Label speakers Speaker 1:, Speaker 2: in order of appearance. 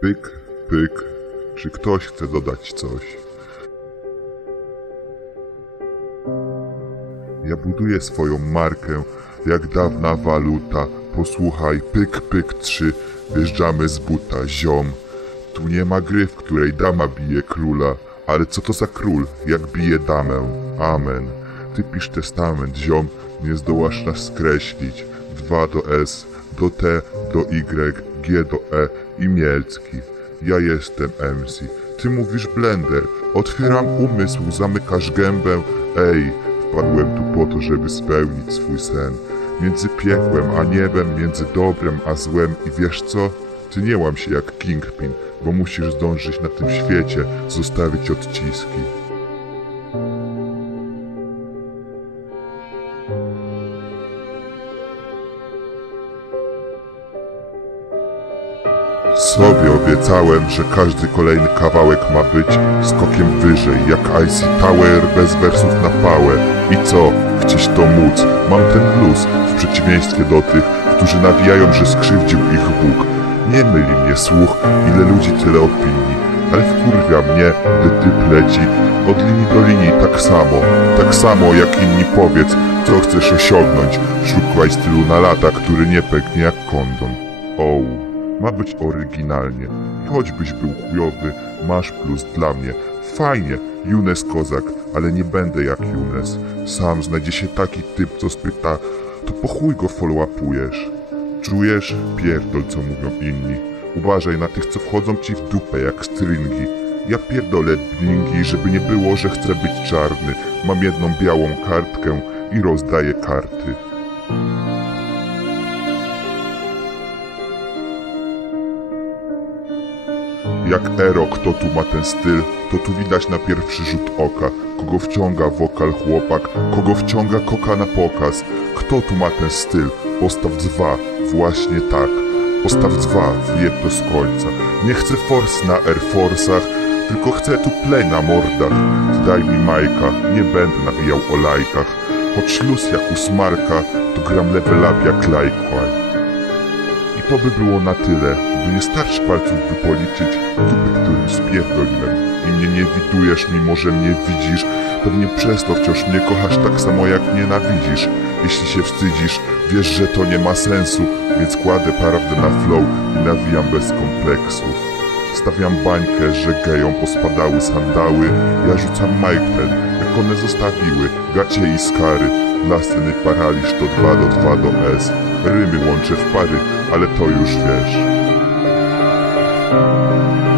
Speaker 1: Pyk, pyk. Czy ktoś chce dodać coś? Ja buduję swoją markę, jak dawna waluta. Posłuchaj, pyk, pyk, trzy. Wjeżdżamy z buta, ziom. Tu nie ma gry, w której dama bije króla. Ale co to za król, jak bije damę? Amen. Ty pisz testament, ziom, nie zdołasz nas skreślić. 2 do S, do T, do Y, G do E i Mielcki. Ja jestem MC. Ty mówisz blender. Otwieram umysł, zamykasz gębę. Ej, wpadłem tu po to, żeby spełnić swój sen. Między piekłem a niebem, między dobrem a złem i wiesz co? Ty nie łam się jak Kingpin, bo musisz zdążyć na tym świecie, zostawić odciski. Sobie obiecałem, że każdy kolejny kawałek ma być skokiem wyżej, jak IC Tower bez wersów na pałę. I co? Chcieć to móc. Mam ten blues, w przeciwieństwie do tych, którzy nawijają, że skrzywdził ich Bóg. Nie myli mnie słuch, ile ludzi tyle opinii, ale wkurwia mnie, gdy typ leci od linii do linii tak samo, tak samo jak inni powiedz, co chcesz osiągnąć. Szukaj stylu na lata, który nie pęknie jak kondom. Ouu. Ma być oryginalnie. I choćbyś był chujowy, masz plus dla mnie. Fajnie, Junes kozak, ale nie będę jak Junes. Sam znajdzie się taki typ, co spyta, to po chuj go follow-upujesz. Czujesz? Pierdol, co mówią inni. Uważaj na tych, co wchodzą ci w dupę jak stringi. Ja pierdolę blingi, żeby nie było, że chcę być czarny. Mam jedną białą kartkę i rozdaję karty. Jak Ero, kto tu ma ten styl, to tu widać na pierwszy rzut oka, kogo wciąga wokal chłopak, kogo wciąga koka na pokaz. Kto tu ma ten styl? Postaw dwa, właśnie tak. Postaw dwa, wie to z końca. Nie chcę force na Air Force'ach, tylko chcę tu play na mordach. Daj mi majka, nie będę nawijał o lajkach. Choć luz jak u smarka, to gram level up jak lajkwaj. I to by było na tyle, by nie starczy palców by policzyć dupy, którym spierdoliłem. I mnie nie widujesz, mimo że mnie widzisz, pewnie przez to wciąż mnie kochasz tak samo jak nienawidzisz. Jeśli się wstydzisz, wiesz, że to nie ma sensu, więc kładę prawdę na flow i nawijam bez kompleksów. Stawiam bańkę, że gejom pospadały sandały, ja rzucam ten, jak one zostawiły, gacie i skary. Dla sceny paraliż to 2 do 2 do S. Rymy łączę w pary, ale to już wiesz. Música